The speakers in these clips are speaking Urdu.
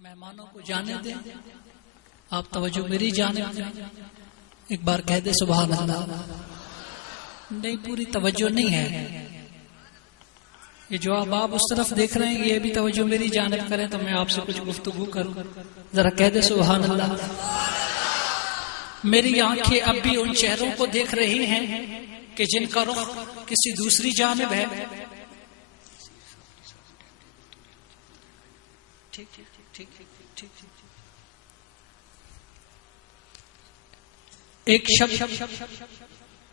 مہمانوں کو جانے دیں، آپ توجہ میری جانب دیں، ایک بار کہہ دے سبحان اللہ۔ نہیں، پوری توجہ نہیں ہے، یہ جو آپ اس طرف دیکھ رہے ہیں یہ بھی توجہ میری جانب کریں تو میں آپ سے کچھ گفتگو کروں، ذرا کہہ دے سبحان اللہ۔ میری آنکھیں اب بھی ان چہروں کو دیکھ رہی ہیں کہ جن کا رخ کسی دوسری جانب ہے۔ ایک شب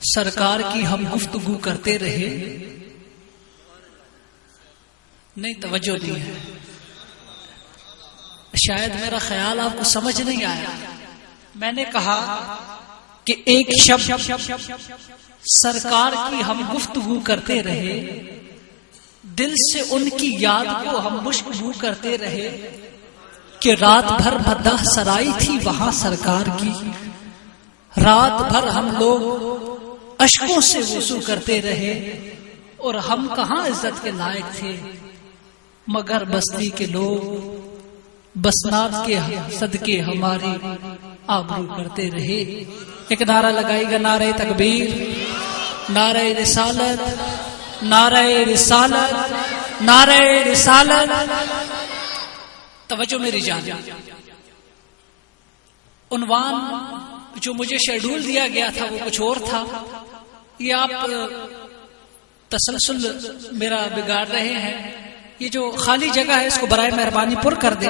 سرکار کی ہم گفتگو کرتے رہے، نہیں توجہ نہیں ہے، شاید میرا خیال آپ کو سمجھ نہیں آیا۔ میں نے کہا کہ ایک شب سرکار کی ہم گفتگو کرتے رہے، دل سے ان کی یاد کو ہم مشکو کرتے رہے کہ رات بھر مداح سرائی تھی وہاں سرکار کی، رات بھر ہم لوگ اشکوں سے وضو کرتے رہے اور ہم کہاں عزت کے لائق تھے، مگر بستی کے لوگ بسنات کے صدقے ہماری آبرو کرتے رہے۔ ایک نعرہ لگائی گا، نعرہ تکبیر، نعرہ رسالت، نعرہ رسالت، نعرہ رسالت۔ توجہ میری جان، عنوان جو مجھے شیڈول دیا گیا تھا وہ کچھ اور تھا، یہ آپ تسلسل میرا بگاڑ رہے ہیں۔ یہ جو خالی جگہ ہے اس کو برائے مہربانی پر کر دیں۔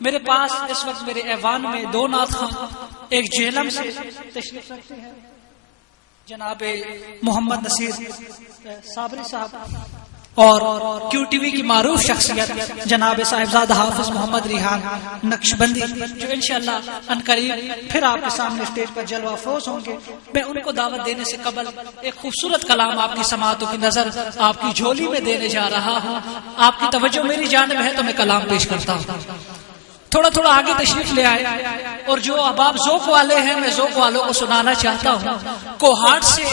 میرے پاس اس وقت میرے ایوان میں دو نعت خواں ایک جہلم سے تشریف رکھتے ہیں، جناب محمد نصیر صابری صاحب، اور کیو ٹی وی کی معروف شخصیت جناب صاحبزادہ حافظ محمد ریحان نقشبندی، جو انشاءاللہ عنقریب پھر آپ کے سامنے اسٹیج پر جلوہ افروز ہوں گے۔ میں ان کو دعوت دینے سے قبل ایک خوبصورت کلام آپ کی سماعتوں کی نظر آپ کی جھولی میں دینے جا رہا ہوں۔ آپ کی توجہ میری جانب ہے تو میں کلام پیش کرتا ہوں۔ تھوڑا تھوڑا آگے تشریف لے آئے، اور جو اب آپ ذوق والے ہیں میں ذوق والوں کو سنانا چاہتا ہوں۔ کوہاٹ سے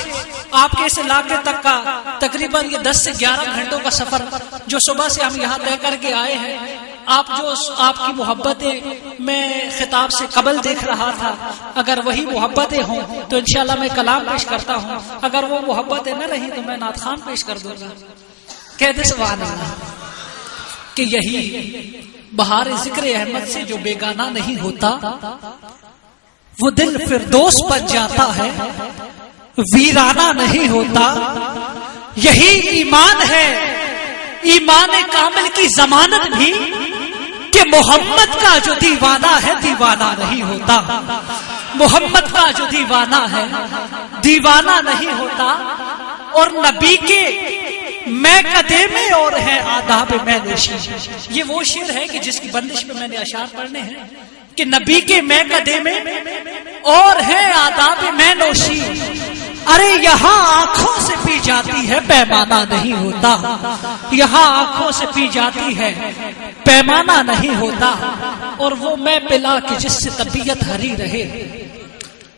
آپ کے اس علاقے تک کا تقریباً یہ 10 سے 11 گھنٹوں کا سفر جو صبح سے ہم یہاں طے کر کے آئے ہیں، آپ کی محبتیں میں خطاب سے قبل دیکھ رہا تھا، اگر وہی محبتیں ہوں تو انشاءاللہ میں کلام پیش کرتا ہوں، اگر وہ محبتیں نہ رہیں تو میں نعت خوان پیش کر دوں گا۔ کہہ دے سبحان اللہ کہ یہی بہار ذکر احمد سے جو بیگانہ نہیں ہوتا، وہ دل فردوس بن جاتا ہے، ویرانہ نہیں ہوتا۔ یہی ایمان ہے، ایمان کامل کی ضمانت بھی، کہ محمد کا جو دیوانہ ہے دیوانہ نہیں ہوتا، محمد کا جو دیوانہ ہے دیوانہ نہیں ہوتا۔ اور نبی کے میں قدے میں اور ہے آداب میں نوشی، یہ وہ شعر ہے کہ جس کی بندش میں نے اشعار پڑھنے ہیں کہ نبی کے میں قدے میں اور ہے آداب میں نوشی، ارے یہاں آنکھوں سے پی جاتی ہے پیمانہ نہیں ہوتا، یہاں آنکھوں سے پی جاتی ہے پیمانہ نہیں ہوتا۔ اور وہ میں پلا کہ جس سے طبیعت ہری رہے،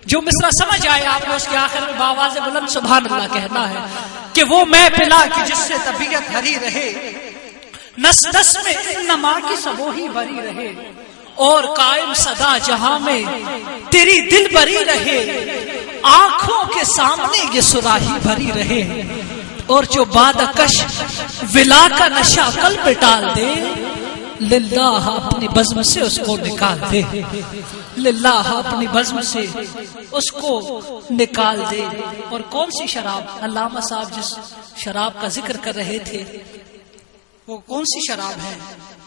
جو مصرع سمجھ آئے آپ نے اس کے آخر میں باواز بلند سبحان اللہ کہنا ہے کہ وہ میں پلا کہ جس سے طبیعت ہری رہے، نس نس میں انما کی سبوہی بری رہے، اور قائم صدا جہاں میں تیری دل بری رہے، آنکھوں کے سامنے یہ سراہی بھری رہے، اور جو بادکش ولا کا نشہ قلب ٹال دے، للہ اپنی بزم سے اس کو نکال دے، للہ اپنی بزم سے اس کو نکال دے۔ اور کون سی شراب، علامہ صاحب جس شراب کا ذکر کر رہے تھے وہ کون سی شراب ہے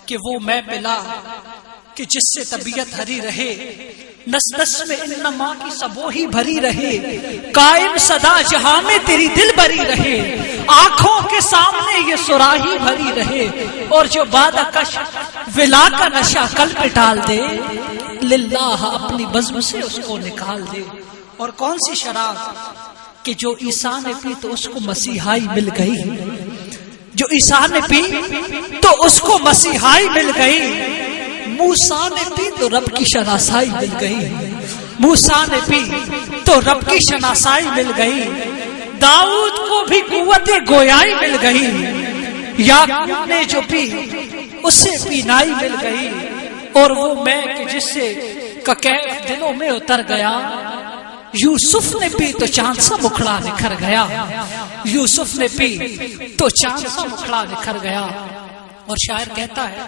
کہ وہ میں پلا کہ جس سے طبیعت ہری رہے، نس نس میں انما کی سبوہی بھری رہے، قائم صدا جہاں میں تیری دل بری رہے، آنکھوں کے سامنے یہ سراہی بھری رہے، اور جو بادکش ولا کا نشہ قلب پہ ڈال دے، للہ اپنی بزم سے اس کو نکال دے۔ اور کون سی شراب کہ جو عیسیٰ نے پی تو اس کو مسیحائی مل گئی، جو عیسیٰ نے پی تو اس کو مسیحائی مل گئی، موسیٰ نے پی تو رب کی شناسائی مل گئی، موسیٰ نے پی تو رب کی شناسائی مل گئی، داؤد کو بھی قوت گویائی مل گئی، یعقوب نے جو پی اسے بینائی مل گئی، اور وہ میں کہ جس سے کا کیف دلوں میں اتر گیا، یوسف نے پی تو چاند سا مکھڑا نکھر گیا، یوسف نے پی تو چاند سا مکھڑا نکھر گیا۔ اور شاعر کہتا ہے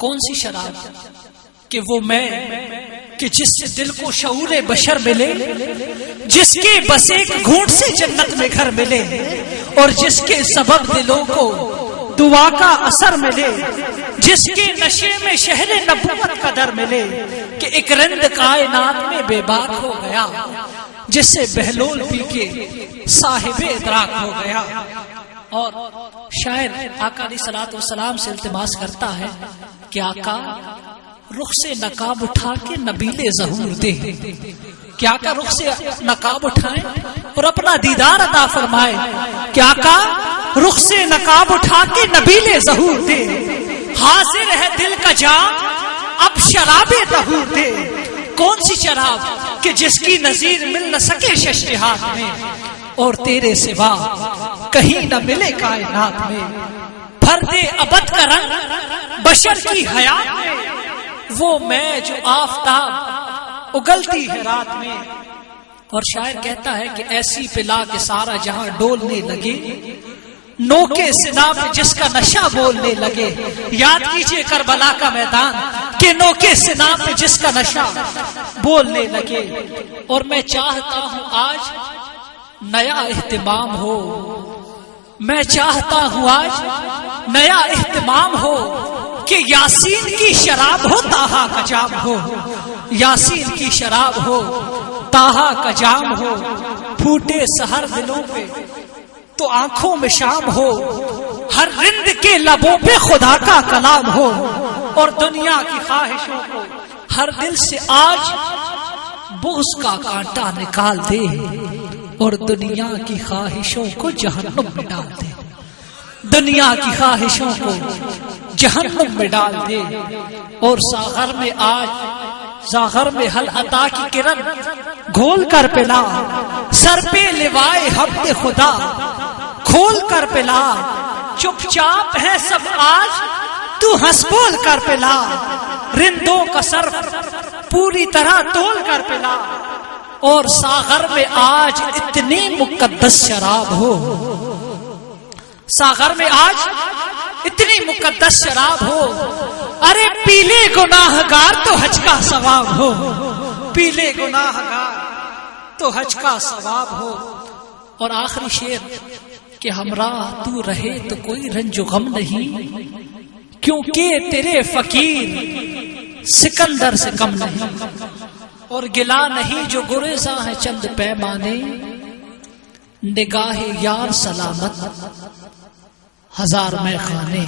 کون سی شراب کہ وہ میں کہ جس سے دل کو شعور بشر ملے، جس کے بس ایک گھونٹ سے جنت میں گھر ملے، اور جس کے سبب دلوں کو دعا کا اثر ملے، جس کے نشے میں شہر نبوت کا در ملے، کہ ایک رند کائنات میں بے باک ہو گیا، جس سے بہلول پی کے صاحب ادراک ہو گیا۔ اور شاعر آقا علیہ الصلوۃ والسلام سے التماس کرتا ہے کہ آقا رخ سے نقاب اٹھا کے نبیل ظہور دے، کہ آقا رخ سے نقاب اٹھائیں اور اپنا دیدار عطا فرمائے، کہ آقا رخ سے نقاب اٹھا کے نبیل ظہور دے، حاضر ہے دل کا جام اب شراب طہور دے۔ کون سی شراب کہ جس کی نظیر مل نہ سکے ششت ہاتھ میں، اور تیرے سوا کہیں نہ ملے کائنات میں، بھر دے ابد کا رنگ بشر کی حیات میں، وہ میں جو آفتاب اگلتی ہے رات میں۔ اور شاعر کہتا ہے کہ ایسی پلا کے سارا جہاں ڈولنے لگے، نوکے سنا پہ جس کا نشہ بولنے لگے۔ یاد کیجئے کربلا کا میدان کہ نوکے سنا پہ جس کا نشہ بولنے لگے۔ اور میں چاہتا ہوں آج نیا اہتمام ہو، میں چاہتا ہوں آج نیا اہتمام ہو، کہ یاسین کی شراب ہو طٰہٰ کا جام ہو، یاسین کی شراب ہو طٰہٰ کا جام ہو، پھوٹے سحر دلوں پہ تو آنکھوں میں شام ہو، ہر رند کے لبوں پہ خدا کا کلام ہو، اور دنیا کی خواہشوں کو ہر دل سے آج بغض کا کانٹا نکال دے، اور دنیا کی خواہشوں کو جہنم میں ڈال دے، دنیا کی خواہشوں کو جہنم میں ڈال دے۔ اور ساغر میں آج ساغر میں حل عطا کی کرن گھول کر پلا، سر پہ لوائے حمد خدا کھول کر پلا، چپ چاپ ہے سب آج تو ہنس بول کر پلا، رندوں کا صرف پوری طرح تول کر پلا، اور ساغر میں آج اتنی مقدس شراب ہو، ساغر میں آج اتنی مقدس شراب ہو، ارے پیلے گناہگار تو حج کا ثواب ہو، پیلے گناہگار تو حج کا ثواب ہو۔ اور آخری شعر کہ ہمراہ تو رہے تو کوئی رنج و غم نہیں، کیونکہ تیرے فقیر سکندر سے کم نہیں، اور گلا نہیں جو گریزاں ہے چند پیمانے، نگاہ یار سلامت ہزار میں خانے،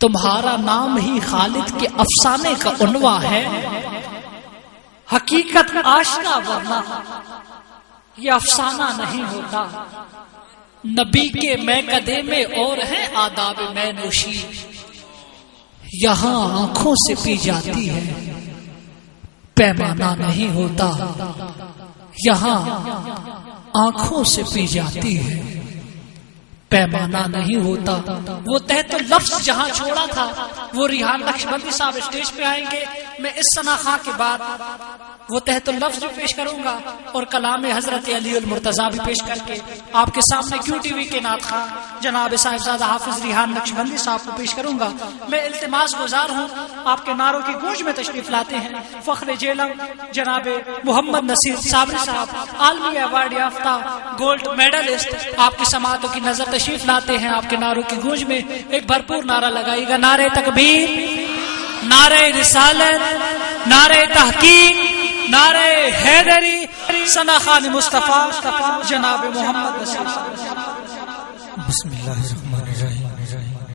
تمہارا نام ہی خالد کے افسانے کا عنوان ہے، حقیقت آشنا ورنہ یہ افسانہ نہیں ہوتا، نبی کے میکدے میں اور ہے آداب میں نوشی، یہاں آنکھوں سے پی جاتی ہے پیمانہ نہیں ہوتا، یہاں آنکھوں سے پی جاتی ہے پیمانہ نہیں ہوتا۔ وہ تحت لفظ جہاں چھوڑا تھا وہ ریحان نقشبندی صاحب اسٹیج پہ آئیں گے، میں اس ثنا خاں کے بعد وہ تحت لفظ بھی پیش کروں گا اور کلام حضرت علی المرتضیٰ بھی پیش کر کے آپ کے سامنے کیو ٹی وی کے نعت خواں جناب صاحبزادہ حافظ ریحان نقشبندی صاحب کو پیش کروں گا۔ میں التماس گزار ہوں آپ کے نعروں کی گونج میں تشریف لاتے ہیں فخر جیلم جناب محمد نصیر صابری صاحب، عالمی ایوارڈ یافتہ گولڈ میڈلسٹ، آپ کی سماعتوں کی نظر تشریف لاتے ہیں، آپ کے نعروں کی گونج میں ایک بھرپور نعرہ لگائیے گا، نعرہ تکبیر، نعرہ رسالت، نعرہ تحقیق، نعرہ حیدری، ثنا خان مصطفیٰ جناب محمد نصیر۔ بسم اللہ الرحمن